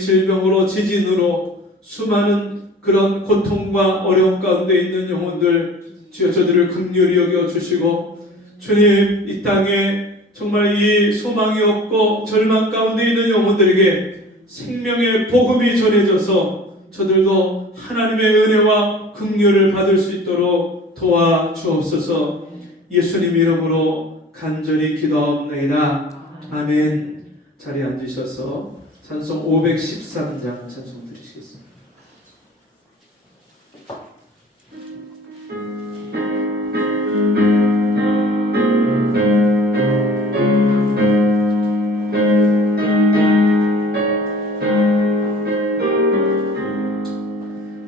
질병으로 지진으로 수많은 그런 고통과 어려움 가운데 있는 영혼들, 주여 저들을 긍휼히 여겨 주시고, 주님 이 땅에 정말 이 소망이 없고 절망 가운데 있는 영혼들에게 생명의 복음이 전해져서 저들도 하나님의 은혜와 긍휼을 받을 수 있도록 도와주옵소서. 예수님 이름으로 간절히 기도하옵나이다. 아멘. 자리에 앉으셔서 찬송 513장 찬송 드리시겠습니다.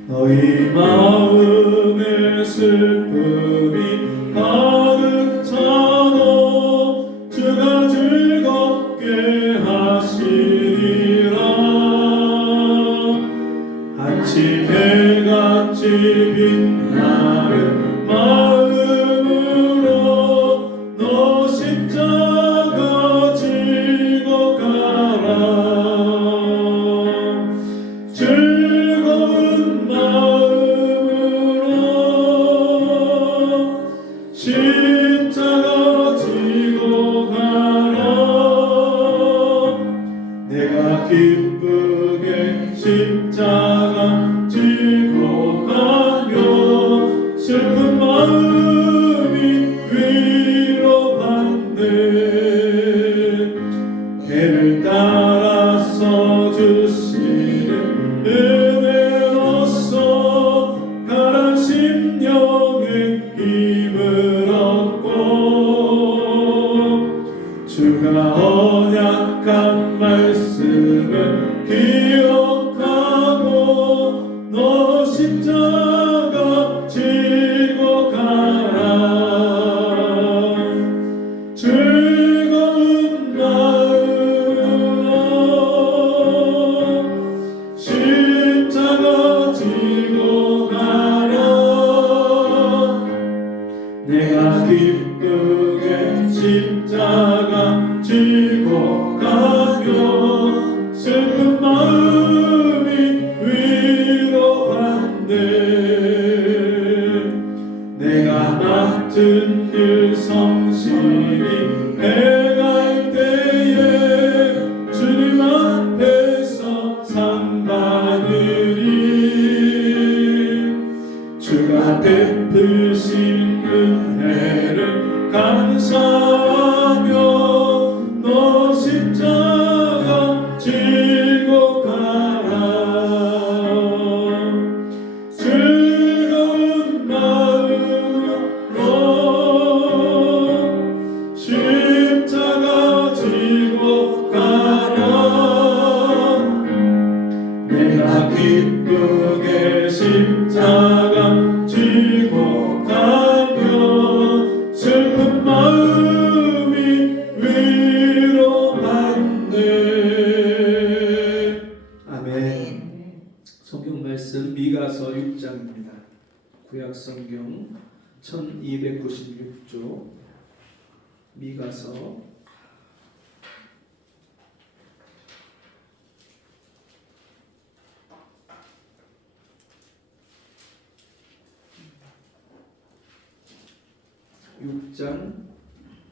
너희 마음의 슬픔이 가득 차도 주가 즐겁게 하시리라. 아침 해같이 빛나는 마음으로 너 십자가 지고 가라. 즐거운 마음으로 십자가 지고 가라. 내가 기쁘게 십자가 지고 가며 슬픈 마음이 위로받네. 배를 따라서 주시는 은혜로서 가란 심령의 힘을 얻고 주가 언약한 말씀을 기억하고 너 십자가 지고 가라. 즐거운 마음으로 십자가 지고 가라. 내가 기쁘게 십자가 지고 가며 슬픈 마음이 위로받네. 내가 맡은 일 성실히 해갈 때에 주님 앞에서 상 받으리. 주가 베푸신 은혜를 감사하며 너 십자가 지고 가라. 즐거운 마음으로 십자가 지고 가라. 내가 기쁘게 십자가 지고 가며 슬픈 마음이 위로받네. 아멘. 성경 말씀 미가서 6장입니다. 구약 성경 1296조 미가서 6장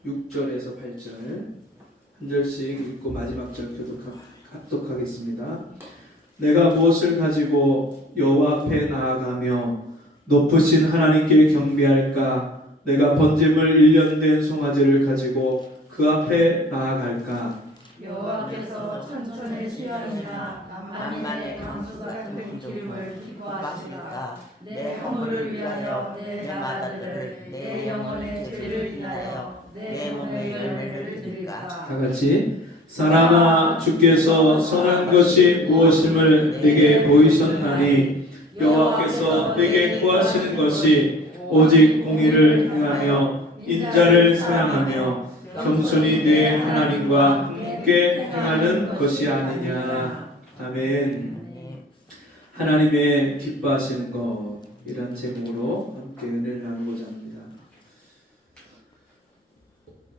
6절에서 8절 한 절씩 읽고 마지막 절 교독하겠습니다. 내가 무엇을 가지고 여호와 앞에 나아가며 높으신 하나님께 경배할까? 내가 번제물 1년 된 송아지를 가지고 그 앞에 나아갈까? 여호와께서 천천의 시간이나 만민의 강수 같은 기름을 기뻐하시다. 내 허물을 위하여 내 나라들을 내 영혼의 죄를 위하여 내 몸의 열매를 드릴까. 다같이 사람아 주께서 선한 것이 무엇임을 내게 보이셨나니 여호와께서 내게 구하시는 것이 오직 공의를 행하며 인자를 사랑하며 겸손히 내 하나님과 함께 행하는 것이 아니냐. 아멘. 하나님의 기뻐하시는 것, 이런 제목으로 함께 은혜를 나누고자 합니다.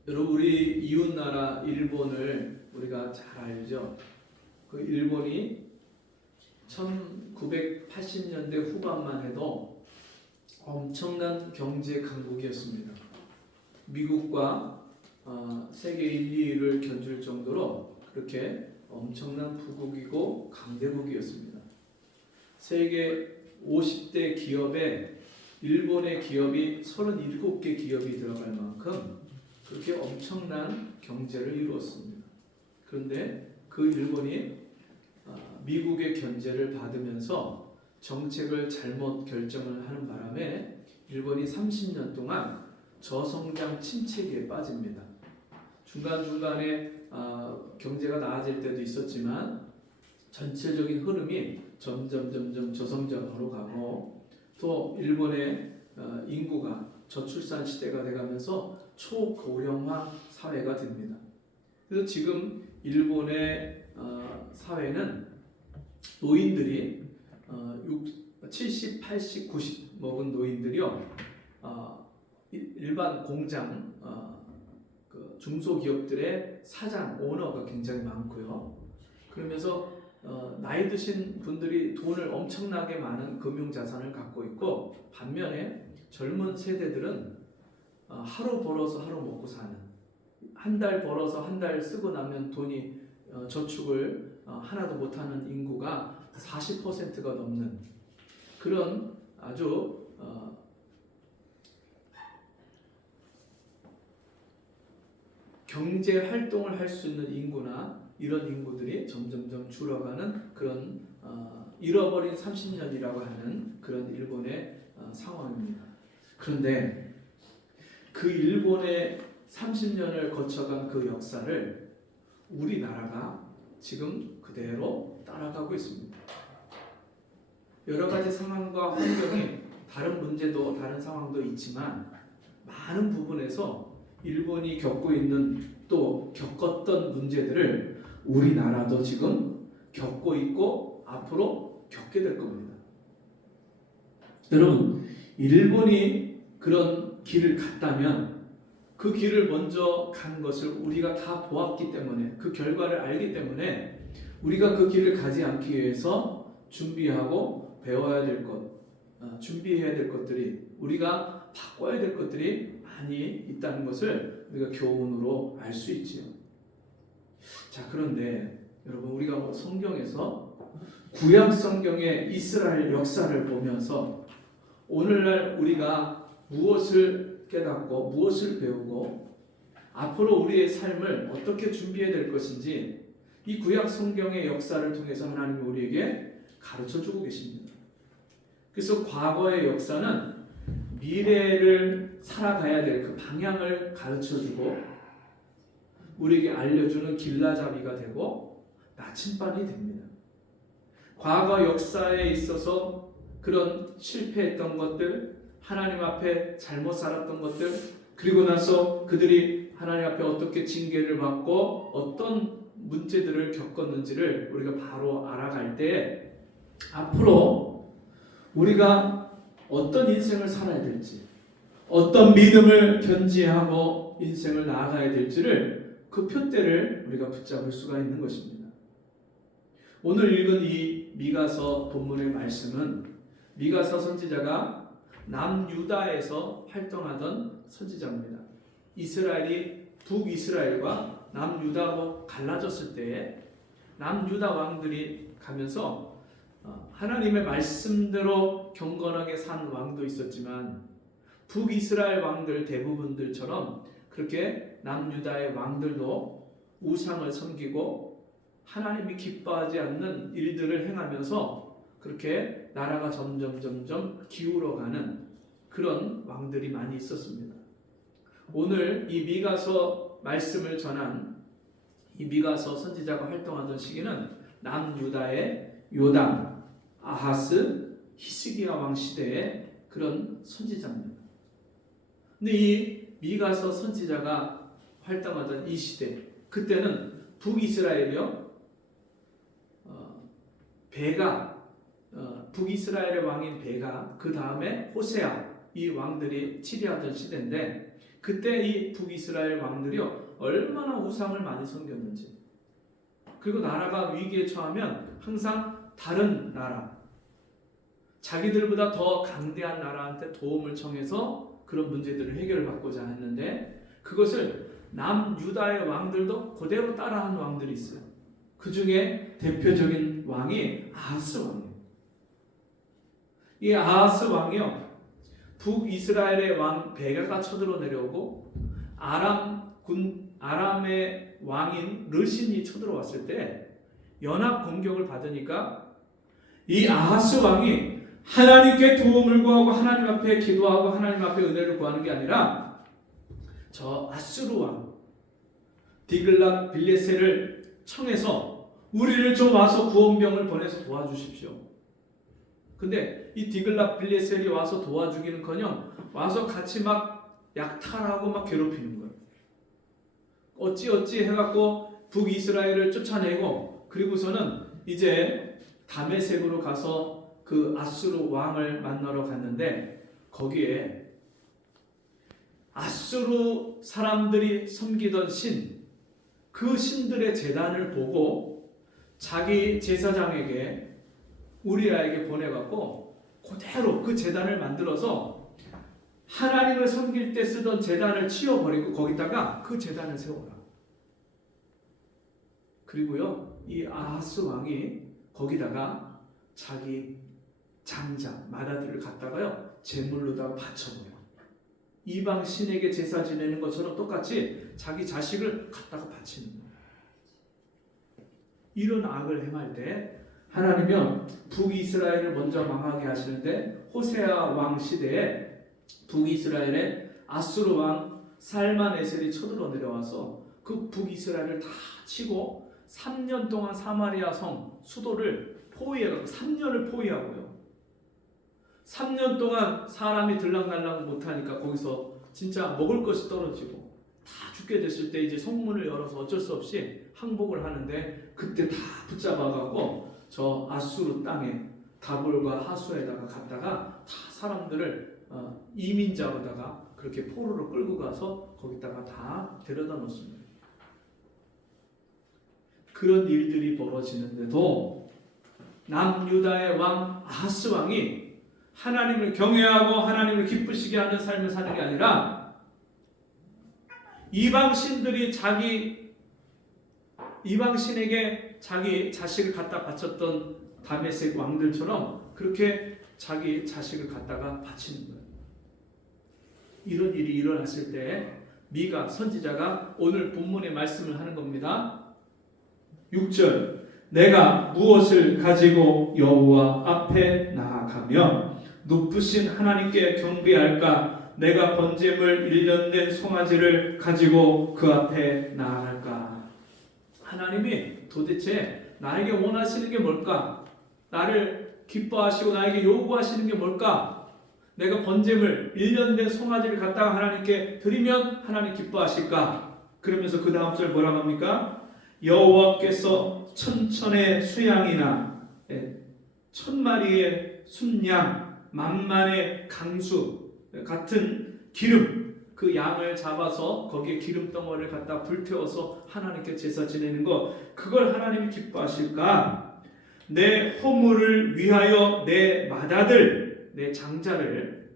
여러분, 우리 이웃나라 일본을 우리가 잘 알죠. 그 일본이 1980년대 후반만 해도 엄청난 경제 강국이었습니다. 미국과 세계 1, 2위를 견줄 정도로 그렇게 엄청난 부국이고 강대국이었습니다. 세계 50대 기업에 일본의 기업이 37개 기업이 들어갈 만큼 그렇게 엄청난 경제를 이루었습니다. 그런데 그 일본이 미국의 견제를 받으면서 정책을 잘못 결정을 하는 바람에 일본이 30년 동안 저성장 침체기에 빠집니다. 중간중간에 경제가 나아질 때도 있었지만 전체적인 흐름이 점점 저성장으로 가고 또 일본의 인구가 저출산 시대가 돼가면서 초고령화 사회가 됩니다. 그래서 지금 일본의 사회는 노인들이 70, 80, 90 먹은 노인들이요 일반 공장 그 중소기업들의 사장, 오너가 굉장히 많고요. 그러면서 나이 드신 분들이 돈을 엄청나게 많은 금융자산을 갖고 있고 반면에 젊은 세대들은 하루 벌어서 하루 먹고 사는, 한 달 벌어서 한 달 쓰고 나면 돈이 저축을 하나도 못하는 인구가 40%가 넘는 그런 아주 경제 활동을 할 수 있는 인구나 이런 인구들이 점점점 줄어가는 그런 잃어버린 30년이라고 하는 그런 일본의 상황입니다. 그런데 그 일본의 30년을 거쳐간 그 역사를 우리나라가 지금 그대로 따라가고 있습니다. 여러 가지 상황과 환경이 다른 문제도 다른 상황도 있지만 많은 부분에서 일본이 겪고 있는 또 겪었던 문제들을 우리나라도 지금 겪고 있고 앞으로 겪게 될 겁니다. 여러분, 일본이 그런 길을 갔다면 그 길을 먼저 간 것을 우리가 다 보았기 때문에 그 결과를 알기 때문에 우리가 그 길을 가지 않기 위해서 준비하고 배워야 될 것, 준비해야 될 것들이 우리가 바꿔야 될 것들이 많이 있다는 것을 우리가 교훈으로 알 수 있지요. 자, 그런데 여러분 우리가 성경에서 구약 성경의 이스라엘 역사를 보면서 오늘날 우리가 무엇을 깨닫고 무엇을 배우고 앞으로 우리의 삶을 어떻게 준비해야 될 것인지 이 구약 성경의 역사를 통해서 하나님이 우리에게 가르쳐주고 계십니다. 그래서 과거의 역사는 미래를 살아가야 될 그 방향을 가르쳐주고 우리에게 알려주는 길라잡이가 되고 나침반이 됩니다. 과거 역사에 있어서 그런 실패했던 것들, 하나님 앞에 잘못 살았던 것들, 그리고 나서 그들이 하나님 앞에 어떻게 징계를 받고 어떤 문제들을 겪었는지를 우리가 바로 알아갈 때 앞으로 우리가 어떤 인생을 살아야 될지, 어떤 믿음을 견지하고 인생을 나아가야 될지를 그 표대를 우리가 붙잡을 수가 있는 것입니다. 오늘 읽은 이 미가서 본문의 말씀은 미가서 선지자가 남유다에서 활동하던 선지자입니다. 이스라엘이 북이스라엘과 남유다로 갈라졌을 때에 남유다 왕들이 가면서 하나님의 말씀대로 경건하게 산 왕도 있었지만 북이스라엘 왕들 대부분들처럼 그렇게 남유다의 왕들도 우상을 섬기고 하나님이 기뻐하지 않는 일들을 행하면서 그렇게 나라가 점점 기울어가는 그런 왕들이 많이 있었습니다. 오늘 이 미가서 말씀을 전한 이 미가서 선지자가 활동하던 시기는 남유다의 요담, 아하스, 히스기야 왕 시대의 그런 선지자입니다. 근데 이 미가서 선지자가 활동하던 이 시대, 그때는 북이스라엘이요, 베가, 북이스라엘의 왕인 베가, 그 다음에 호세아, 이 왕들이 치리하던 시대인데 그때 이 북이스라엘 왕들이요 얼마나 우상을 많이 섬겼는지, 그리고 나라가 위기에 처하면 항상 다른 나라, 자기들보다 더 강대한 나라한테 도움을 청해서 그런 문제들을 해결받고자 했는데, 그것을 남유다의 왕들도 그대로 따라한 왕들이 있어요. 그 중에 대표적인 왕이 아하스 왕이에요. 이 아하스 왕이요, 북이스라엘의 왕 베가가 쳐들어 내려오고 아람의 왕인 르신이 쳐들어왔을 때 연합 공격을 받으니까 이 아하스 왕이 하나님께 도움을 구하고 하나님 앞에 기도하고 하나님 앞에 은혜를 구하는 게 아니라 저 아수르 왕 디글랏 빌레셀을 청해서 우리를 좀 와서 구원병을 보내서 도와주십시오. 근데 이 디글랏 빌레셀이 와서 도와주기는커녕 와서 같이 막 약탈하고 막 괴롭히는 거예요. 어찌 해갖고 북이스라엘을 쫓아내고, 그리고서는 이제 다메섹으로 가서 그 아수르 왕을 만나러 갔는데, 거기에 아수르 사람들이 섬기던 신, 그 신들의 제단을 보고 자기 제사장에게 우리아에게 보내갖고 그대로 그 제단을 만들어서 하나님을 섬길 때 쓰던 제단을 치워버리고 거기다가 그 제단을 세워라. 그리고요, 이 아하스 왕이 거기다가 자기 장자 마다들을 갖다가요 제물로다가 바쳐버려. 이방 신에게 제사 지내는 것처럼 똑같이 자기 자식을 갖다가 바치는 거예요. 이런 악을 행할 때 하나님은 북이스라엘을 먼저 망하게 하시는데, 호세아 왕 시대에 북이스라엘의 아수르 왕 살만에셀이 쳐들어 내려와서 그 북이스라엘을 다 치고 3년 동안 사마리아 성 수도를 포위해가지고 3년을 포위하고요. 3년 동안 사람이 들락날락 못하니까 거기서 진짜 먹을 것이 떨어지고 다 죽게 됐을 때 이제 성문을 열어서 어쩔 수 없이 항복을 하는데, 그때 다 붙잡아가고 저 아수르 땅에 다볼과 하수에다가 갔다가 다 사람들을 이민자로다가 그렇게 포로로 끌고 가서 거기다가 다 데려다 놓습니다. 그런 일들이 벌어지는데도 남유다의 왕 아하스 왕이 하나님을 경외하고 하나님을 기쁘시게 하는 삶을 사는 게 아니라 이방신들이 이방신에게 자기 자식을 갖다 바쳤던 다메섹 왕들처럼 그렇게 자기 자식을 갖다가 바치는 거예요. 이런 일이 일어났을 때 미가 선지자가 오늘 본문의 말씀을 하는 겁니다. 6절, 내가 무엇을 가지고 여호와 앞에 나아가며 높으신 하나님께 경배할까? 내가 번제물 1년 된 송아지를 가지고 그 앞에 나아갈까? 하나님이 도대체 나에게 원하시는 게 뭘까? 나를 기뻐하시고 나에게 요구하시는 게 뭘까? 내가 번제물 1년 된 송아지를 갖다가 하나님께 드리면 하나님 기뻐하실까? 그러면서 그 다음 절 뭐라고 합니까? 여호와께서 천천의 수양이나 1000마리의 순양, 만만의 강수 같은 기름, 그 양을 잡아서 거기에 기름 덩어리를 갖다 불태워서 하나님께 제사 지내는 것, 그걸 하나님이 기뻐하실까? 내 허물을 위하여 내 맏아들, 내 장자를,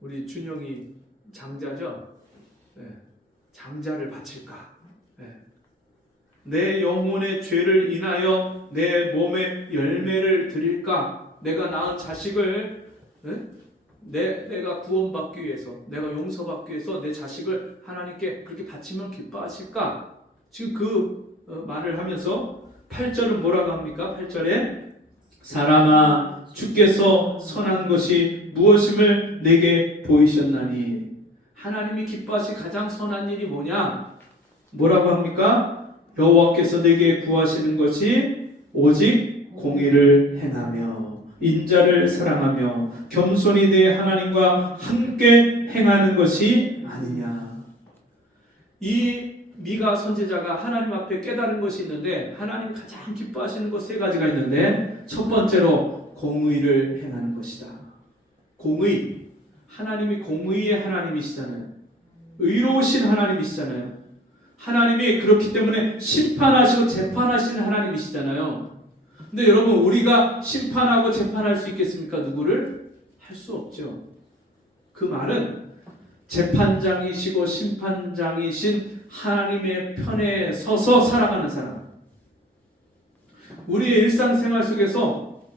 우리 준영이 장자죠? 장자를 바칠까? 내 영혼의 죄를 인하여 내 몸에 열매를 드릴까? 내가 낳은 자식을 내가 구원받기 위해서, 내가 용서받기 위해서 내 자식을 하나님께 그렇게 바치면 기뻐하실까? 지금 그 말을 하면서 8절은 뭐라고 합니까? 8절에 사람아 주께서 선한 것이 무엇임을 내게 보이셨나니. 하나님이 기뻐하실 가장 선한 일이 뭐냐? 뭐라고 합니까? 여호와께서 내게 구하시는 것이 오직 공의를 행하며 인자를 사랑하며 겸손히 내 하나님과 함께 행하는 것이 아니냐. 이 미가 선지자가 하나님 앞에 깨달은 것이 있는데, 하나님 가장 기뻐하시는 것 3가지가 있는데, 첫 번째로 공의를 행하는 것이다. 공의, 하나님이 공의의 하나님이시잖아요. 의로우신 하나님이시잖아요. 하나님이 그렇기 때문에 심판하시고 재판하시는 하나님이시잖아요. 근데 여러분, 우리가 심판하고 재판할 수 있겠습니까? 누구를? 할 수 없죠. 그 말은 재판장이시고 심판장이신 하나님의 편에 서서 살아가는 사람, 우리의 일상생활 속에서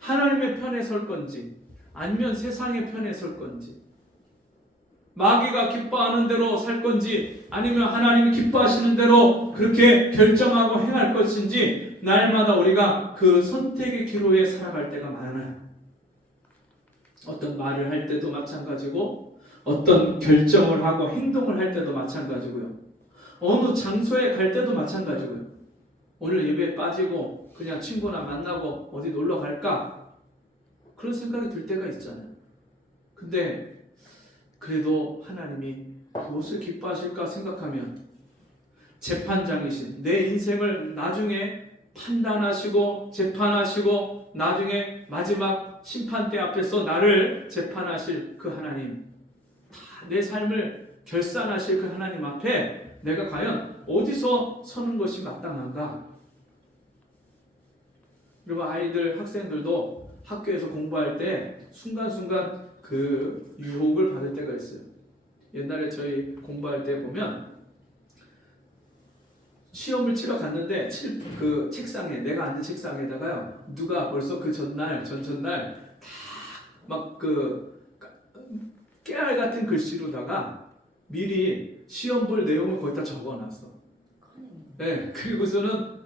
하나님의 편에 설 건지 아니면 세상의 편에 설 건지, 마귀가 기뻐하는 대로 살 건지 아니면 하나님이 기뻐하시는 대로 그렇게 결정하고 행할 것인지, 날마다 우리가 그 선택의 기로에 살아갈 때가 많아요. 어떤 말을 할 때도 마찬가지고, 어떤 결정을 하고 행동을 할 때도 마찬가지고요. 어느 장소에 갈 때도 마찬가지고요. 오늘 예배에 빠지고 그냥 친구나 만나고 어디 놀러 갈까? 그런 생각이 들 때가 있잖아요. 근데 그래도 하나님이 무엇을 기뻐하실까 생각하면, 재판장이신 내 인생을 나중에 판단하시고 재판하시고 나중에 마지막 심판대 앞에서 나를 재판하실 그 하나님, 내 삶을 결산하실 그 하나님 앞에 내가 과연 어디서 서는 것이 마땅한가? 그리고 아이들, 학생들도 학교에서 공부할 때 순간순간 그 유혹을 받을 때가 있어요. 옛날에 저희 공부할 때 보면 시험을 치러 갔는데 그 책상에, 내가 앉은 책상에다가요, 누가 벌써 그 전날 다 막 그 깨알 같은 글씨로다가 미리 시험 볼 내용을 거기다 적어놨어. 네, 그리고서는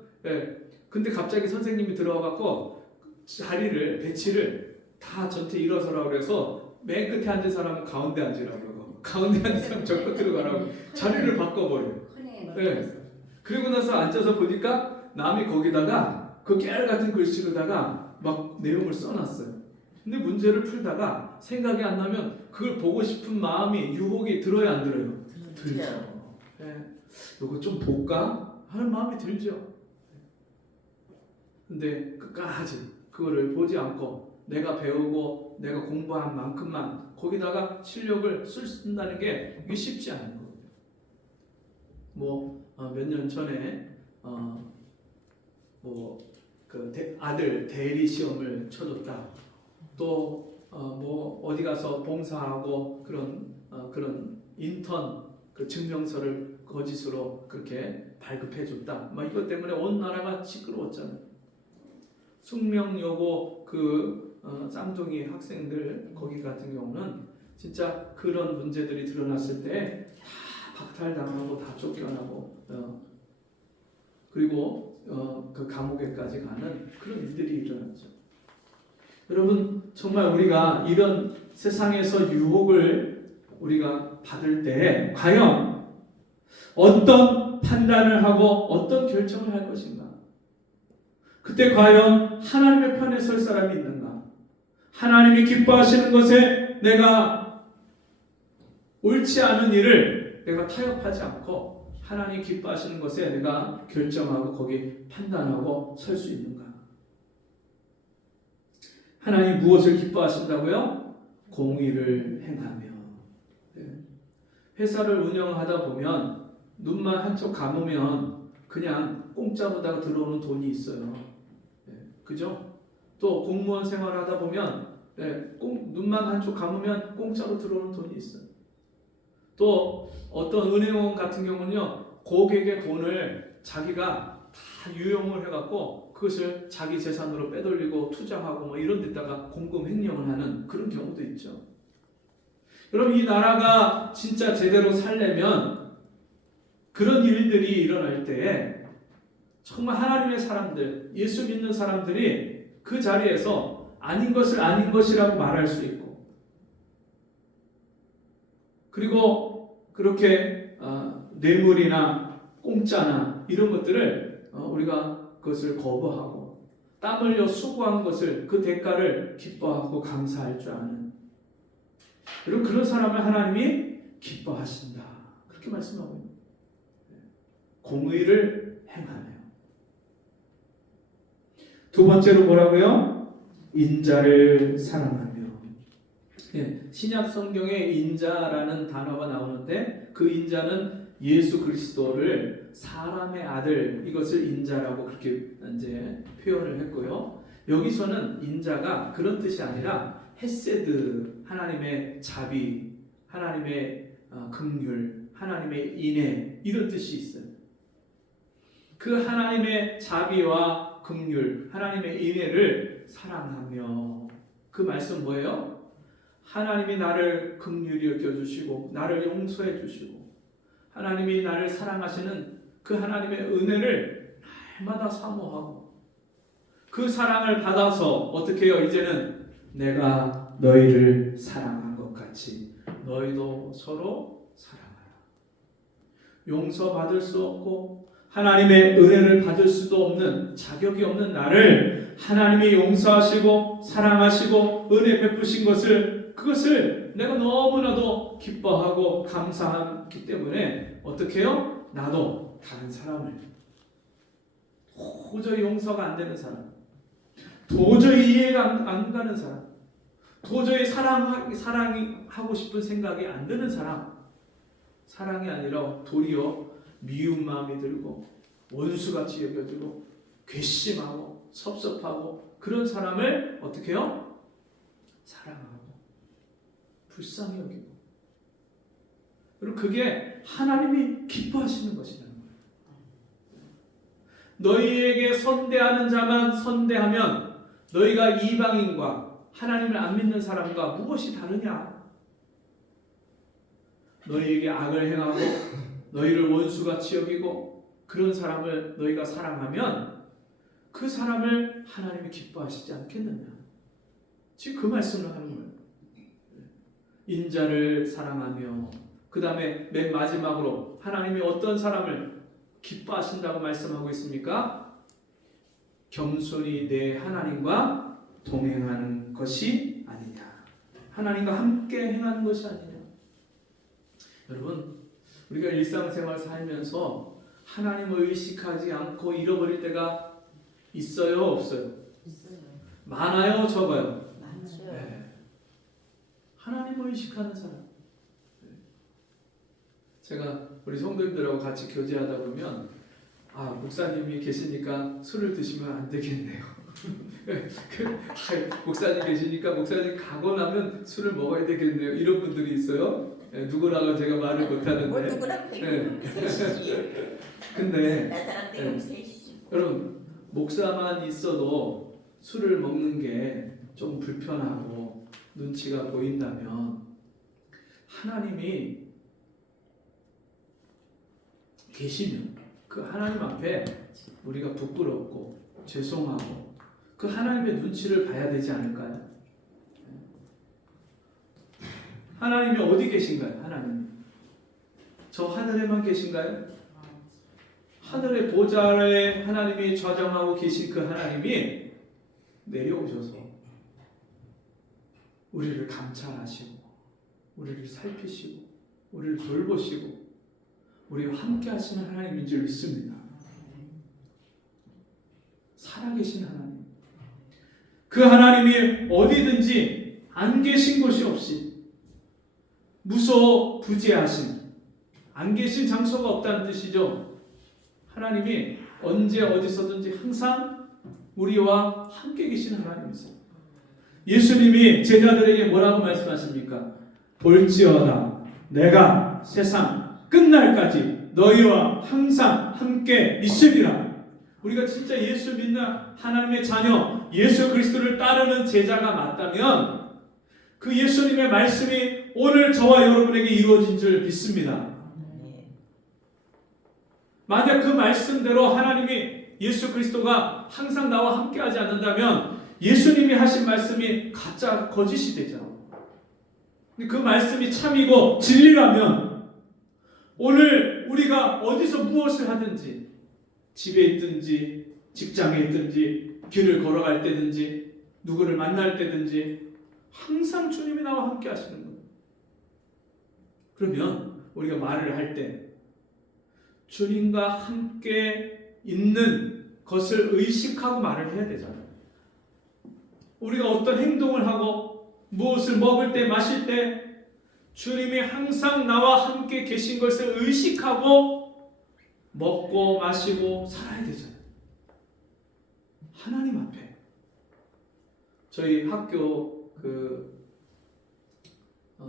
근데 갑자기 선생님이 들어와갖고 자리를, 배치를 다 전체 일어서라고 그래서 맨 끝에 앉은 사람은 가운데 앉으라고 그러고, 가운데 앉은 사람 저 끝으로 가라고 자리를 바꿔버려요. 네. 그리고 나서 앉아서 보니까 남이 거기다가 그 깨알 같은 글씨로다가 막 내용을 써놨어요. 근데 문제를 풀다가 생각이 안 나면 그걸 보고 싶은 마음이, 유혹이 들어야 안 들어요? 들죠. 네. 이거 좀 볼까 하는 마음이 들죠. 근데 끝까지 그거를 보지 않고 내가 배우고 내가 공부한 만큼만 거기다가 실력을 쓴다는 게 이게 쉽지 않은 거거든요. 몇 년 전에 아들 대리 시험을 쳐줬다. 또 어디 가서 봉사하고 그런 인턴 그 증명서를 거짓으로 그렇게 발급해줬다. 막 이것 때문에 온 나라가 시끄러웠잖아요. 숙명여고 쌍둥이 학생들 거기 같은 경우는 진짜 그런 문제들이 드러났을 때 다 박탈당하고 다 쫓겨나고 그리고 그 감옥에까지 가는 그런 일들이 일어났죠. 여러분, 정말 우리가 이런 세상에서 유혹을 우리가 받을 때 과연 어떤 판단을 하고 어떤 결정을 할 것인가? 그때 과연 하나님의 편에 설 사람이 있는가? 하나님이 기뻐하시는 것에 내가 옳지 않은 일을 내가 타협하지 않고 하나님이 기뻐하시는 것에 내가 결정하고 거기 판단하고 설 수 있는가? 하나님 무엇을 기뻐하신다고요? 공의를 행하며. 회사를 운영하다 보면 눈만 한쪽 감으면 그냥 공짜로다가 들어오는 돈이 있어요. 그죠? 또 공무원 생활하다 보면 눈만 한쪽 감으면 공짜로 들어오는 돈이 있어요. 또 어떤 은행원 같은 경우는요, 고객의 돈을 자기가 다 유용을 해갖고 그것을 자기 재산으로 빼돌리고 투자하고 뭐 이런 데다가 공금 횡령을 하는 그런 경우도 있죠. 여러분, 이 나라가 진짜 제대로 살려면 그런 일들이 일어날 때에 정말 하나님의 사람들, 예수 믿는 사람들이 그 자리에서 아닌 것을 아닌 것이라고 말할 수 있고, 그리고 그렇게 뇌물이나 공짜나 이런 것들을 우리가 그것을 거부하고 땀 흘려 수고한 것을 그 대가를 기뻐하고 감사할 줄 아는, 여러분, 그런 사람을 하나님이 기뻐하신다, 그렇게 말씀하고 있습니다. 공의를 행하며. 두 번째로 뭐라고요? 인자를 사랑하며. 신약 성경에 인자라는 단어가 나오는데 그 인자는 예수 그리스도를 사람의 아들, 이것을 인자라고 그렇게 이제 표현을 했고요. 여기서는 인자가 그런 뜻이 아니라 헤세드, 하나님의 자비, 하나님의 긍휼, 하나님의 인애, 이런 뜻이 있어요. 그 하나님의 자비와 긍휼, 하나님의 인애를 사랑하며, 그 말씀 뭐예요? 하나님이 나를 긍휼히 여겨주시고 나를 용서해 주시고 하나님이 나를 사랑하시는 그 하나님의 은혜를 날마다 사모하고 그 사랑을 받아서 어떻게 해요? 이제는 내가 너희를 사랑한 것 같이 너희도 서로 사랑하라. 용서받을 수 없고 하나님의 은혜를 받을 수도 없는, 자격이 없는 나를 하나님이 용서하시고 사랑하시고 은혜 베푸신 그것을 내가 너무나도 기뻐하고 감사하기 때문에 어떻게 해요? 나도 다른 사람을, 도저히 용서가 안 되는 사람, 도저히 이해가 안 가는 사람, 도저히 사랑하고 싶은 생각이 안 드는 사람, 사랑이 아니라 도리어 미운 마음이 들고 원수같이 여겨지고 괘씸하고 섭섭하고 그런 사람을 어떻게 해요? 사랑하고 불쌍히 여기고. 그리고 그게 하나님이 기뻐하시는 것이라는 거예요. 너희에게 선대하는 자만 선대하면 너희가 이방인과 하나님을 안 믿는 사람과 무엇이 다르냐? 너희에게 악을 행하고 너희를 원수같이 여기고 그런 사람을 너희가 사랑하면 그 사람을 하나님이 기뻐하시지 않겠느냐? 지금 그 말씀을 하는 거예요. 인자를 사랑하며, 그 다음에 맨 마지막으로 하나님이 어떤 사람을 기뻐하신다고 말씀하고 있습니까? 겸손히 내 하나님과 동행하는 것이 아니냐, 하나님과 함께 행하는 것이 아니냐. 여러분, 우리가 일상생활 살면서 하나님을 의식하지 않고 잃어버릴 때가 있어요, 없어요? 있어요. 많아요, 적어요? 많죠. 네. 하나님을 의식하는 사람. 네. 제가 우리 성도님들하고 같이 교제하다 보면 목사님이 계시니까 술을 드시면 안 되겠네요. 목사님 계시니까 목사님 가고 나면 술을 먹어야 되겠네요. 이런 분들이 있어요. 누구라고 제가 말을 못하는데. 누구랑 근데 나타난 대용 셋이지. 여러분, 목사만 있어도 술을 먹는 게 좀 불편하고 눈치가 보인다면 하나님이 계시면 그 하나님 앞에 우리가 부끄럽고 죄송하고 그 하나님의 눈치를 봐야 되지 않을까요? 하나님이 어디 계신가요? 하나님 저 하늘에만 계신가요? 하늘의 보좌에 하나님이 좌정하고 계신 그 하나님이 내려오셔서 우리를 감찰하시고 우리를 살피시고 우리를 돌보시고 우리와 함께 하시는 하나님인 줄 믿습니다. 살아계신 하나님, 그 하나님이 어디든지 안 계신 곳이 없이 무소부재하신, 안 계신 장소가 없다는 뜻이죠. 하나님이 언제 어디서든지 항상 우리와 함께 계신 하나님이세요. 예수님이 제자들에게 뭐라고 말씀하십니까? 볼지어다 내가 세상 끝날까지 너희와 항상 함께 있으리라. 우리가 진짜 예수 믿는 하나님의 자녀, 예수 그리스도를 따르는 제자가 맞다면 그 예수님의 말씀이 오늘 저와 여러분에게 이루어진 줄 믿습니다. 만약 그 말씀대로 하나님이 예수 그리스도가 항상 나와 함께 하지 않는다면 예수님이 하신 말씀이 가짜, 거짓이 되죠. 그 말씀이 참이고 진리라면 오늘 우리가 어디서 무엇을 하든지, 집에 있든지 직장에 있든지 길을 걸어갈 때든지 누구를 만날 때든지 항상 주님이 나와 함께 하시는 거예요. 그러면 우리가 말을 할 때 주님과 함께 있는 것을 의식하고 말을 해야 되잖아요. 우리가 어떤 행동을 하고 무엇을 먹을 때, 마실 때 주님이 항상 나와 함께 계신 것을 의식하고 먹고 마시고 살아야 되잖아요. 하나님 앞에. 저희 학교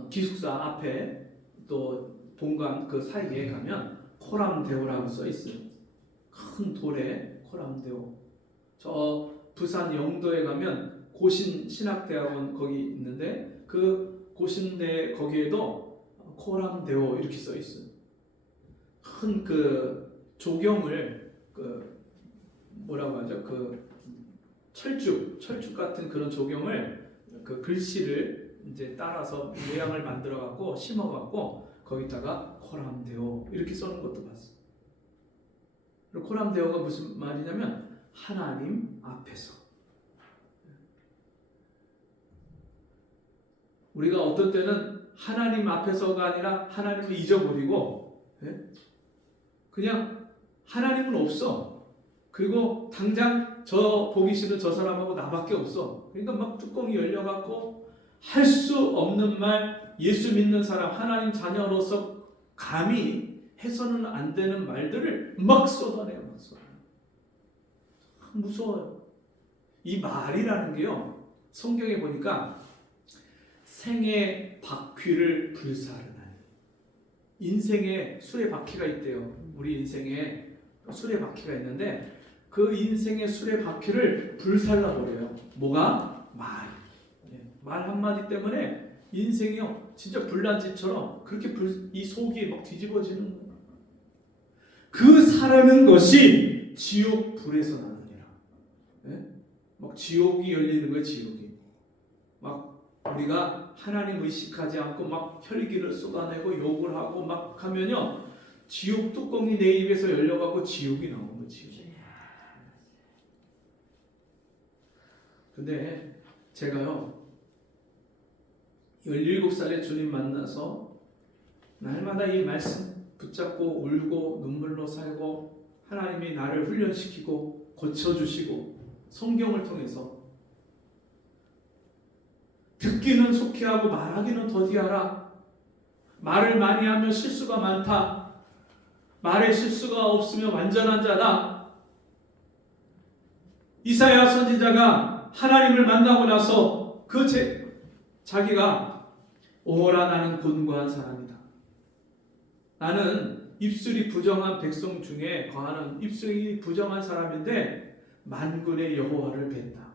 기숙사 앞에 또 본관 그 사이에 가면 코람대오라고 써 있어요. 큰 돌에 코람대오. 저 부산 영도에 가면 고신 신학대학원 거기 있는데 그 고신대 거기에도 코람대오 이렇게 써 있어요. 큰 그 조경을 뭐라고 하죠? 철쭉 같은 그런 조경을 그 글씨를 이제 따라서 모양을 만들어 갖고 심어 갖고 거기다가 코람데오 이렇게 써는 것도 봤어요. 그리고 코람데오가 무슨 말이냐면 하나님 앞에서. 우리가 어떤 때는 하나님 앞에서가 아니라 하나님을 잊어버리고 그냥 하나님은 없어. 그리고 당장 저 보기 싫은 저 사람하고 나밖에 없어. 그러니까 막 뚜껑이 열려갖고 할 수 없는 말, 예수 믿는 사람, 하나님 자녀로서 감히 해서는 안 되는 말들을 막 쏟아내요. 막 쏟아내요. 무서워요. 이 말이라는 게요. 성경에 보니까 생의 바퀴를 불사르나니. 인생에 수레바퀴가 있대요. 우리 인생에 수레바퀴가 있는데 그 인생의 수레바퀴를 불살라버려요. 뭐가? 말. 말 한마디 때문에 인생이요 진짜 불난집처럼 그렇게 이 속이 막 뒤집어지는 거예요. 그 사르는 것이 지옥 불에서 나느니라. 막 지옥이 열리는 거예요. 지옥이. 막 우리가 하나님 의식하지 않고 막 혈기를 쏟아내고 욕을 하고 막 하면요 지옥 뚜껑이 내 입에서 열려가고 지옥이 나오는 거예요. 지옥. 근데 제가요 17살에 주님 만나서 날마다 이 말씀 붙잡고 울고 눈물로 살고 하나님이 나를 훈련시키고 고쳐주시고 성경을 통해서 듣기는 속히 하고 말하기는 더디하라. 말을 많이 하면 실수가 많다. 말에 실수가 없으면 완전한 자다. 이사야 선지자가 하나님을 만나고 나서 자기가 오라 나는 곤고한 사람이다. 나는 입술이 부정한 백성 중에 거하는 입술이 부정한 사람인데 만군의 여호와를 뵀다.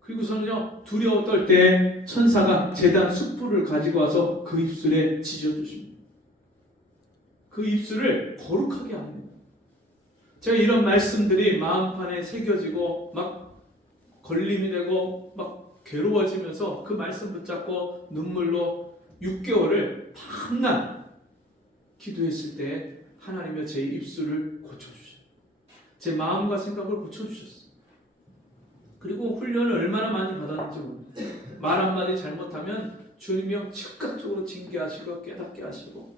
그리고서는요 두려워 떨 때 천사가 제단 숯불을 가지고 와서 그 입술에 지져주십니다. 그 입술을 거룩하게 합니다. 제가 이런 말씀들이 마음판에 새겨지고 막 걸림이 되고 막 괴로워지면서 그 말씀 붙잡고 눈물로 6개월을 밤낮 기도했을 때 하나님이 제 입술을 고쳐주셨어요. 제 마음과 생각을 고쳐주셨어요. 그리고 훈련을 얼마나 많이 받았는지 모르겠어요. 말 한마디 잘못하면 주님이 즉각적으로 징계하시고 깨닫게 하시고.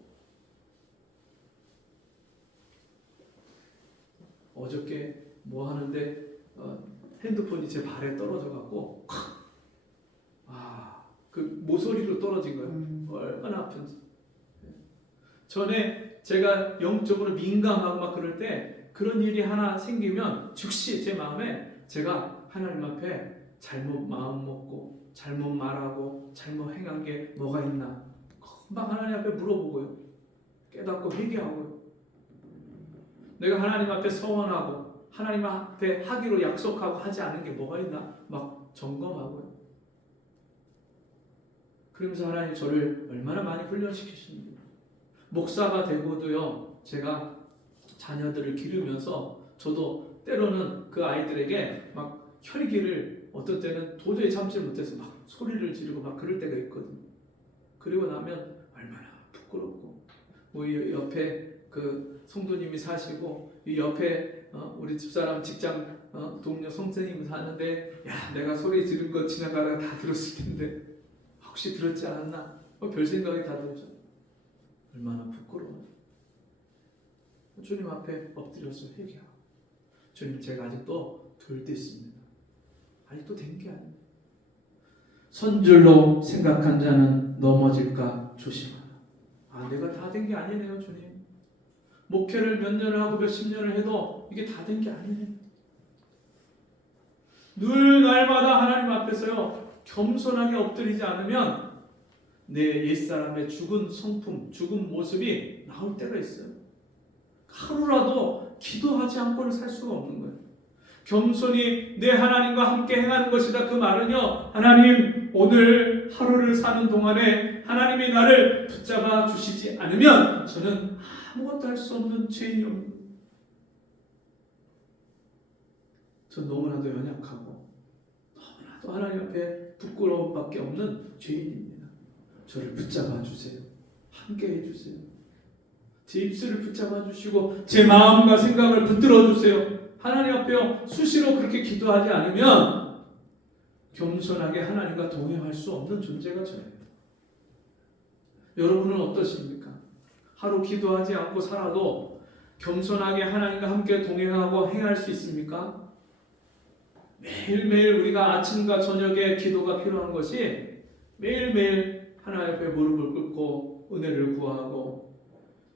어저께 뭐 하는데 핸드폰이 제 발에 떨어져 갖고 그 모서리로 떨어진 거예요. 얼마나 아픈지. 전에 제가 영적으로 민감하고 막 그럴 때 그런 일이 하나 생기면 즉시 제 마음에 제가 하나님 앞에 잘못 마음 먹고 잘못 말하고 잘못 행한 게 뭐가 있나 금방 하나님 앞에 물어보고요. 깨닫고 회개하고요. 내가 하나님 앞에 서원하고 하나님 앞에 하기로 약속하고 하지 않은 게 뭐가 있나 막 점검하고요. 그러면서 하나님 저를 얼마나 많이 훈련시키십니까? 목사가 되고도요 제가 자녀들을 기르면서 저도 때로는 그 아이들에게 막 혈기를 어떤 때는 도저히 참지 못해서 막 소리를 지르고 막 그럴 때가 있거든요. 그리고 나면 얼마나 부끄럽고 뭐 옆에 그 성도님이 사시고 이 옆에 우리 집사람 직장 동료 선생님 사는데 야 내가 소리 지른 거 지나가다가 다 들었을 텐데 혹시 들었지 않았나? 별 생각이 다 들죠. 얼마나 부끄러워요. 주님 앞에 엎드려서 회개하고 주님 제가 아직도 덜 됐습니다. 아직도 된 게 아닙니다. 선줄로 생각한 자는 넘어질까 조심하라. 아, 내가 다 된 게 아니네요, 주님. 목회를 몇 년을 하고 몇십 년을 해도 이게 다 된 게 아니네요. 늘 날마다 하나님 앞에서요, 겸손하게 엎드리지 않으면 내 옛사람의 죽은 성품, 죽은 모습이 나올 때가 있어요. 하루라도 기도하지 않고는 살 수가 없는 거예요. 겸손히 내 하나님과 함께 행하는 것이다. 그 말은요, 하나님 오늘 하루를 사는 동안에 하나님이 나를 붙잡아 주시지 않으면 저는 아무것도 할 수 없는 죄인입니다. 전 너무나도 연약하고 너무나도 하나님 앞에 부끄러움밖에 없는 죄인입니다. 저를 붙잡아 주세요. 함께 해주세요. 제 입술을 붙잡아 주시고 제 마음과 생각을 붙들어 주세요. 하나님 앞에 수시로 그렇게 기도하지 않으면 겸손하게 하나님과 동행할 수 없는 존재가 저예요. 여러분은 어떠십니까? 하루 기도하지 않고 살아도 겸손하게 하나님과 함께 동행하고 행할 수 있습니까? 매일매일 우리가 아침과 저녁에 기도가 필요한 것이 매일매일 하나님 앞에 무릎을 꿇고 은혜를 구하고,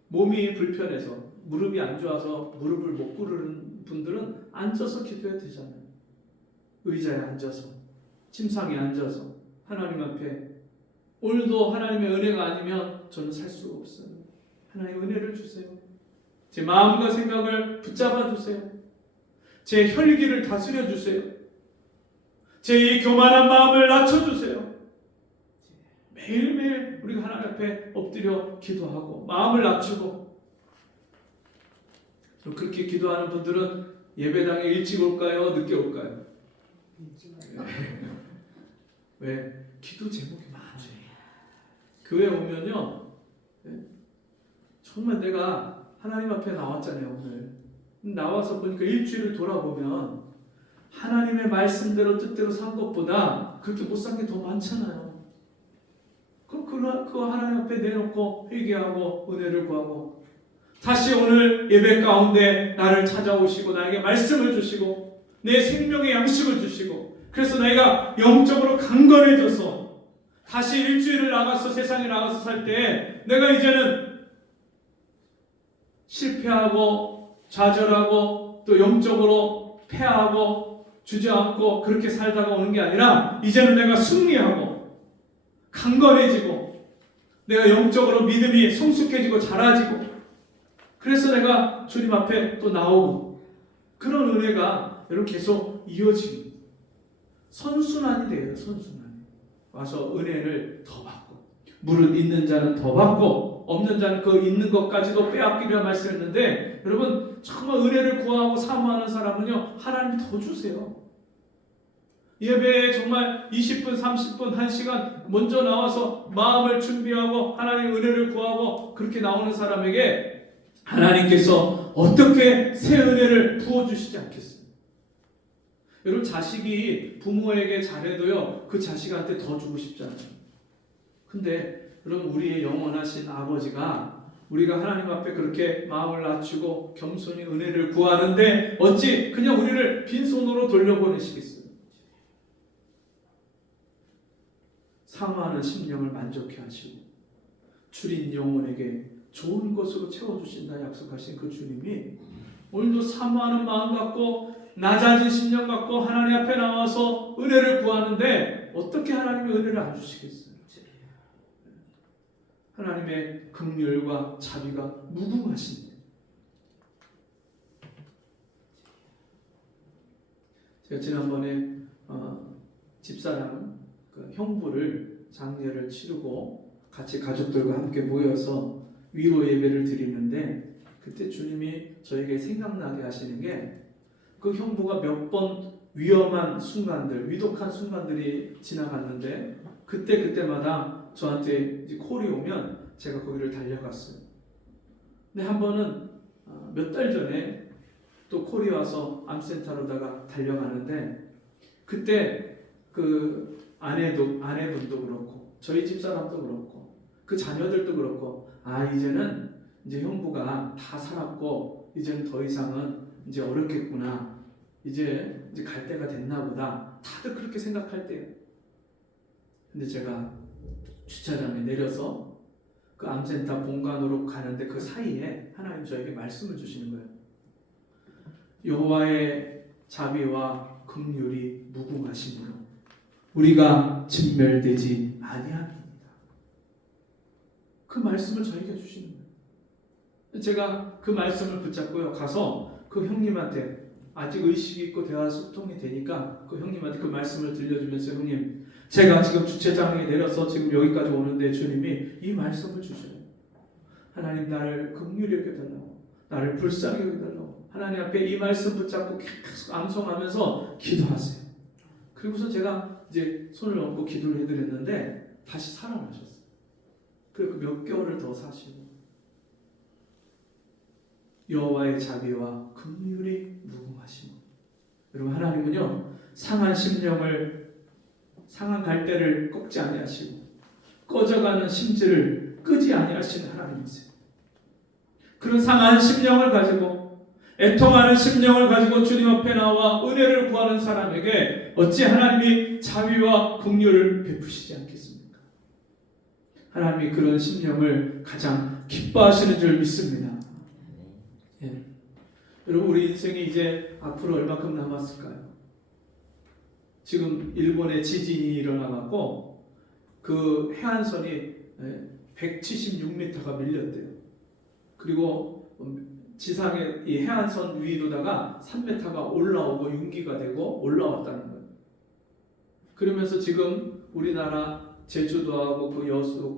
몸이 불편해서 무릎이 안 좋아서 무릎을 못 꿇는 분들은 앉아서 기도해도 되잖아요. 의자에 앉아서, 침상에 앉아서 하나님 앞에. 오늘도 하나님의 은혜가 아니면 저는 살 수가 없어요. 하나님 은혜를 주세요. 제 마음과 생각을 붙잡아 주세요. 제 혈기를 다스려 주세요. 제 이 교만한 마음을 낮춰주세요. 매일매일 우리가 하나님 앞에 엎드려 기도하고 마음을 낮추고. 그렇게 기도하는 분들은 예배당에 일찍 올까요? 늦게 올까요? 왜? 기도 제목이 많아요. 교회 오면요, 정말 내가 하나님 앞에 나왔잖아요. 오늘 나와서 보니까 일주일을 돌아보면 하나님의 말씀대로 뜻대로 산 것보다 그렇게 못 산 게 더 많잖아요. 그거 하나님 앞에 내놓고 회개하고 은혜를 구하고, 다시 오늘 예배 가운데 나를 찾아오시고 나에게 말씀을 주시고 내 생명의 양식을 주시고, 그래서 내가 영적으로 강건해져서 다시 일주일을 나가서 세상에 나가서 살 때 내가 이제는 실패하고 좌절하고 또 영적으로 패하고 주저앉고 그렇게 살다가 오는 게 아니라 이제는 내가 승리하고 강건해지고 내가 영적으로 믿음이 성숙해지고 자라지고, 그래서 내가 주님 앞에 또 나오고, 그런 은혜가 여러분 계속 이어집니다. 선순환이 돼요. 선순환. 와서 은혜를 더 받고, 무릇 있는 자는 더 받고 없는 자는 그 있는 것까지도 빼앗기려 말씀했는데, 여러분 정말 은혜를 구하고 사모하는 사람은요, 하나님이 더 주세요. 예배에 정말 20분, 30분, 1시간 먼저 나와서 마음을 준비하고 하나님의 은혜를 구하고 그렇게 나오는 사람에게 하나님께서 어떻게 새 은혜를 부어주시지 않겠어요? 여러분, 자식이 부모에게 잘해도요, 그 자식한테 더 주고 싶잖아요. 근데 여러분, 우리의 영원하신 아버지가 우리가 하나님 앞에 그렇게 마음을 낮추고 겸손히 은혜를 구하는데 어찌 그냥 우리를 빈손으로 돌려보내시겠어요? 사모하는 심령을 만족해 하시고 줄인 영혼에게 좋은 것으로 채워주신다 약속하신 그 주님이 오늘도 사모하는 마음 갖고 낮아진 심령 갖고 하나님 앞에 나와서 은혜를 구하는데 어떻게 하나님의 은혜를 안 주시겠어요? 하나님의 긍휼과 자비가 무궁하신데. 제가 지난번에 집사람 그 형부를 장례를 치르고 같이 가족들과 함께 모여서 위로 예배를 드리는데, 그때 주님이 저에게 생각나게 하시는 게, 그 형부가 몇 번 위험한 순간들, 위독한 순간들이 지나갔는데 그때마다 저한테 이제 콜이 오면 제가 거기를 달려갔어요. 근데 한 번은 몇 달 전에 또 콜이 와서 암센터로다가 달려가는데, 그때 그 아내분도 그렇고 저희 집사람도 그렇고 그 자녀들도 그렇고, 이제는 이제 형부가 다 살았고 이제는 더 이상은 이제 어렵겠구나, 이제 갈 때가 됐나 보다, 다들 그렇게 생각할 때예요. 근데 제가 주차장에 내려서 그 암센터 본관으로 가는데 그 사이에 하나님 저에게 말씀을 주시는 거예요. 여호와의 자비와 긍휼이 무궁하심으로 우리가 진멸되지 아니함이니이다. 그 말씀을 저에게 주시는 거예요. 제가 그 말씀을 붙잡고요. 가서 그 형님한테 아직 의식이 있고 대화 소통이 되니까 그 형님한테 그 말씀을 들려주면서 형님 제가 지금 주차장에 내려서 지금 여기까지 오는데 주님이 이 말씀을 주셔요. 하나님 나를 긍휼히 여겨달라고 나를 불쌍히 여겨달라고 하나님 앞에 이 말씀 붙잡고 계속 암송하면서 기도하세요. 그리고서 제가 이제 손을 얹고 기도를 해드렸는데 다시 살아나셨어요. 그리고 몇 개월을 더 사시고 여호와의 자비와 긍휼이 무궁하시고 여러분 하나님은요 상한 심령을 상한 갈대를 꺾지 아니하시고 꺼져가는 심지를 끄지 아니하시는 하나님이세요. 그런 상한 심령을 가지고 애통하는 심령을 가지고 주님 앞에 나와 은혜를 구하는 사람에게 어찌 하나님이 자비와 긍휼을 베푸시지 않겠습니까? 하나님이 그런 심령을 가장 기뻐하시는 줄 믿습니다. 예. 여러분 우리 인생이 이제 앞으로 얼마큼 남았을까요? 지금 일본에 지진이 일어나갖고 그 해안선이 176m가 밀렸대요. 그리고 지상의 이 해안선 위로다가 3m가 올라오고 융기가 되고 올라왔다는 거예요. 그러면서 지금 우리나라 제주도하고 그 여수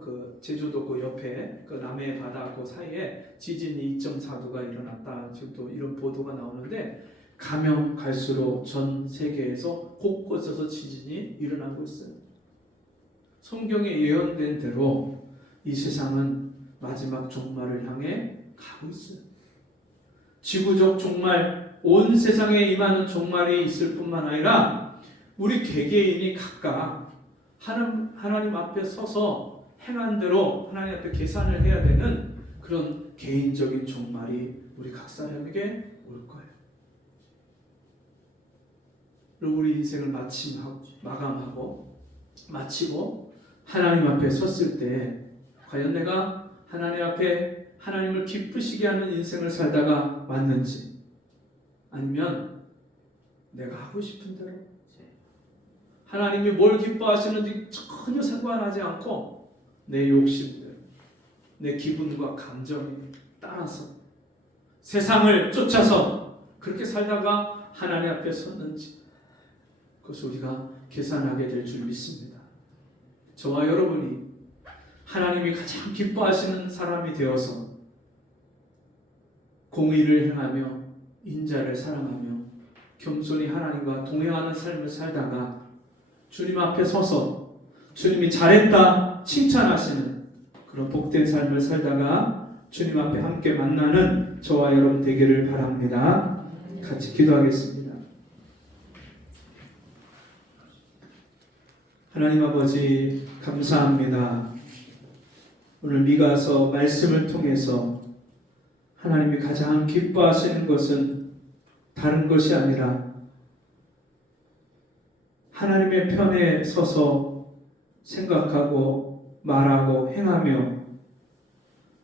그 제주도 그 옆에 그 남해 바다 그 사이에 지진이 2.4도가 일어났다. 지금 또 이런 보도가 나오는데 가면 갈수록 전 세계에서 곳곳에서 지진이 일어나고 있어요. 성경에 예언된 대로 이 세상은 마지막 종말을 향해 가고 있어요. 지구적 종말, 온 세상에 임하는 종말이 있을 뿐만 아니라 우리 개개인이 각각 하나님 앞에 서서 행한 대로 하나님 앞에 계산을 해야 되는 그런 개인적인 종말이 우리 각 사람에게 올 거예요. 그리고 우리 인생을 마감하고 마치고 하나님 앞에 섰을 때 과연 내가 하나님 앞에 하나님을 기쁘시게 하는 인생을 살다가 왔는지 아니면 내가 하고 싶은 대로 하나님이 뭘 기뻐하시는지 전혀 상관하지 않고 내 욕심들, 내 기분과 감정에 따라서 세상을 쫓아서 그렇게 살다가 하나님 앞에 섰는지 그것을 우리가 계산하게 될 줄 믿습니다. 저와 여러분이 하나님이 가장 기뻐하시는 사람이 되어서 공의를 행하며 인자를 사랑하며 겸손히 하나님과 동행하는 삶을 살다가 주님 앞에 서서 주님이 잘했다 칭찬하시는 그런 복된 삶을 살다가 주님 앞에 함께 만나는 저와 여러분 되기를 바랍니다. 같이 기도하겠습니다. 하나님 아버지 감사합니다. 오늘 미가서 말씀을 통해서 하나님이 가장 기뻐하시는 것은 다른 것이 아니라 하나님의 편에 서서 생각하고 말하고 행하며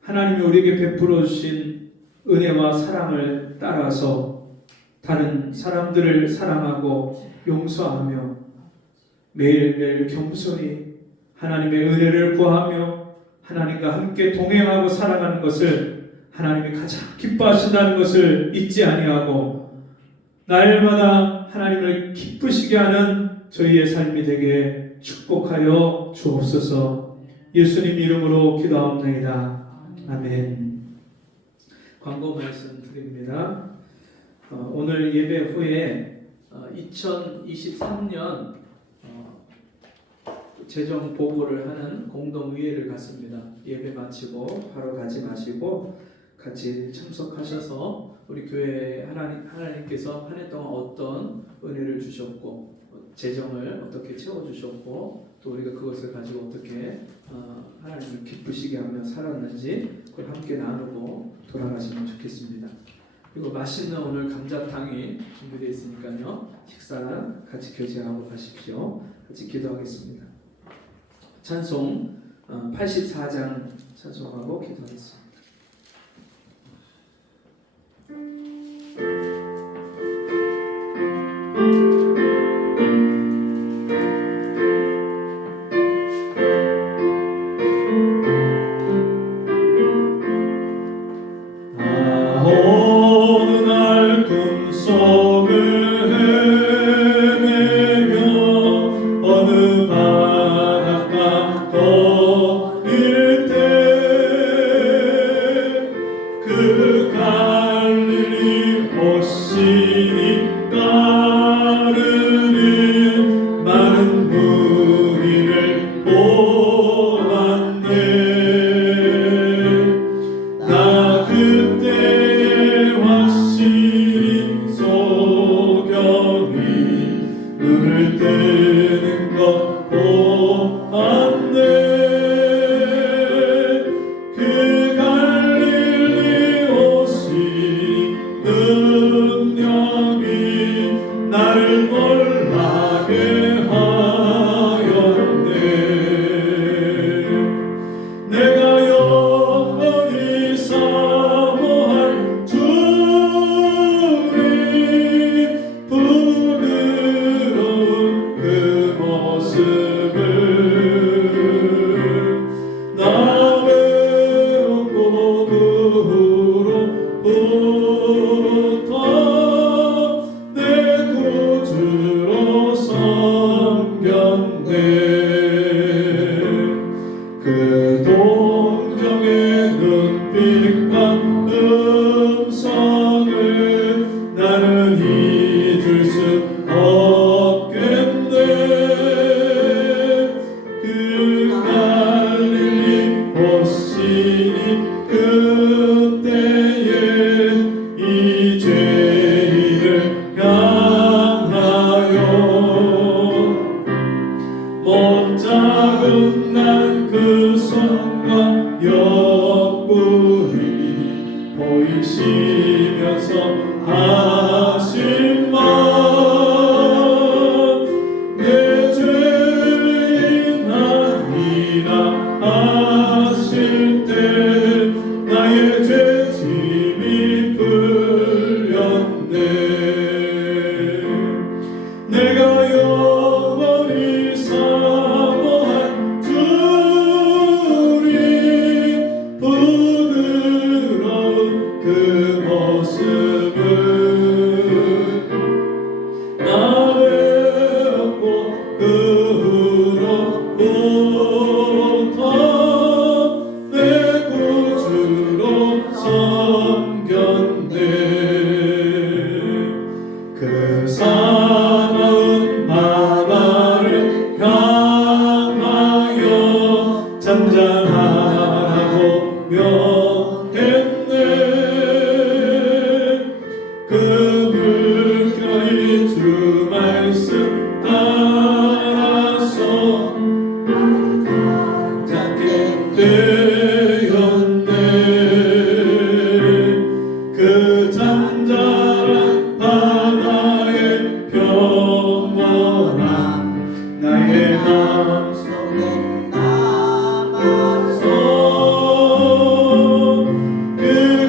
하나님이 우리에게 베풀어 주신 은혜와 사랑을 따라서 다른 사람들을 사랑하고 용서하며 매일매일 겸손히 하나님의 은혜를 구하며 하나님과 함께 동행하고 살아가는 것을 하나님이 가장 기뻐하신다는 것을 잊지 아니하고 날마다 하나님을 기쁘시게 하는 저희의 삶이 되게 축복하여 주옵소서. 예수님 이름으로 기도하옵나이다. 아멘. 광고 말씀 드립니다. 오늘 예배 후에 2023년 재정 보고를 하는 공동의회를 갖습니다. 예배 마치고 바로 가지 마시고 같이 참석하셔서 우리 교회 하나님께서 한 해 동안 어떤 은혜를 주셨고 재정을 어떻게 채워주셨고 또 우리가 그것을 가지고 어떻게 하나님을 기쁘시게 하며 살았는지 그걸 함께 나누고 돌아가시면 좋겠습니다. 그리고 맛있는 오늘 감자탕이 준비되어 있으니까요. 식사는 같이 교제하고 가십시오. 같이 기도하겠습니다. 찬송 84장 찬송하고 기도하겠습니다. 어느 날 꿈속을 헤매며 어느 바닷가 거릴 때 그 갈릴리 오시니 따르는 많은 무리를 보았네. 나 그때 확실히 소경이 눈을 뜨는 것 보았네. 그 갈릴리 오시니 능력이 나를 놀라게 하였네. 내가 영원히 사모할 주님 부드러운 그 모습을 나 외롭고 그로부터 내 구주로 섬겼네. 그 동정의 눈빛과 음성을 나는 잊을 수 없겠네. 그 갈릴리 오시니 그때에 이 죄인을 향하여 못작은 난 그 손과 옆구리 보이시면서 하신 말 내 죄인 아니라 하실 때 나의 죄짐이 풀렸네. 내가 영원히 사모한 주님 부드러운 그 모습을 나 외롭고 그로부터 내 구주로 섬겼네. 그 사나운 바다를 향하여 잔잔하라고 명했네. 그 물결이 주 말씀 따라서 작게 되었네. 그 잔잔한 바다의 평온함 나의 마음속에 남아서 그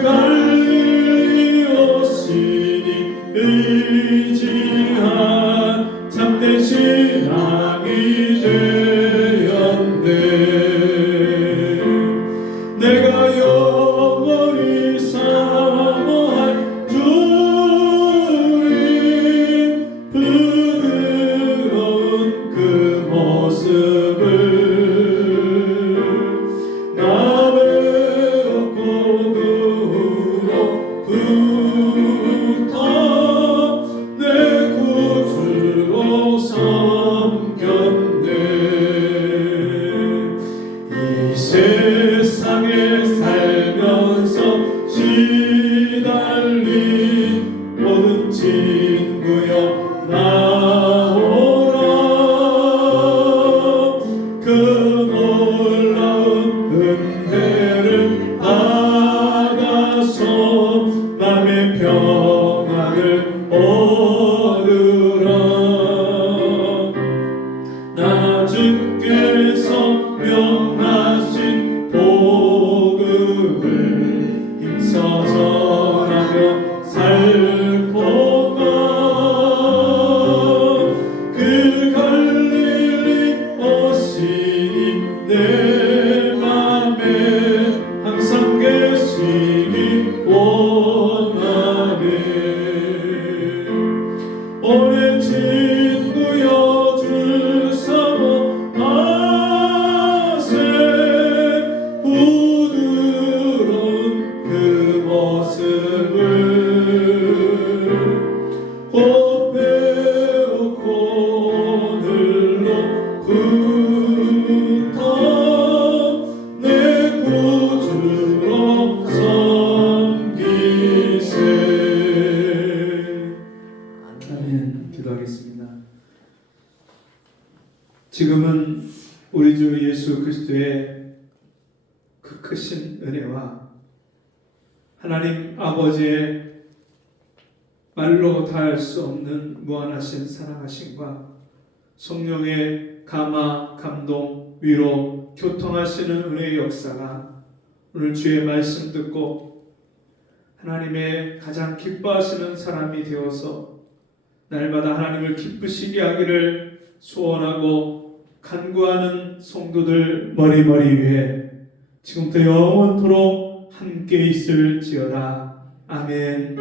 갈릴리 오시니 의지한 참된 신앙이 되었네. 내가 영원히 사모할 주님 부드러운 그 모습을 나 외롭고 그로부터 내 구주로 섬겼네. 이 세상에 살면서 시달린 모든 친구여 나오라. 그 놀라운 은혜를 받아서 맘의 평안을 얻으라. 나 주께서 명하신 복음을 힘써 전하며 살고만 그 갈릴리 오시니 내 맘에 항상 계시기 원하네. 오늘 친구여 주 사모하세. 부드러운 그 모습을 곧 배우고 늘로부터 내 구주로 섬기세. 아멘. 기도하겠습니다. 지금은 우리 주 예수 그리스도의 그 크신 은혜와 하나님 아버지의 말로 다할 수 없는 무한하신 사랑하심과 성령의 감화, 감동, 위로, 교통하시는 은혜의 역사가 오늘 주의 말씀 듣고 하나님의 가장 기뻐하시는 사람이 되어서 날마다 하나님을 기쁘시게 하기를 소원하고 간구하는 성도들 머리머리 위에 지금부터 영원토록 함께 있을지어다. 아멘.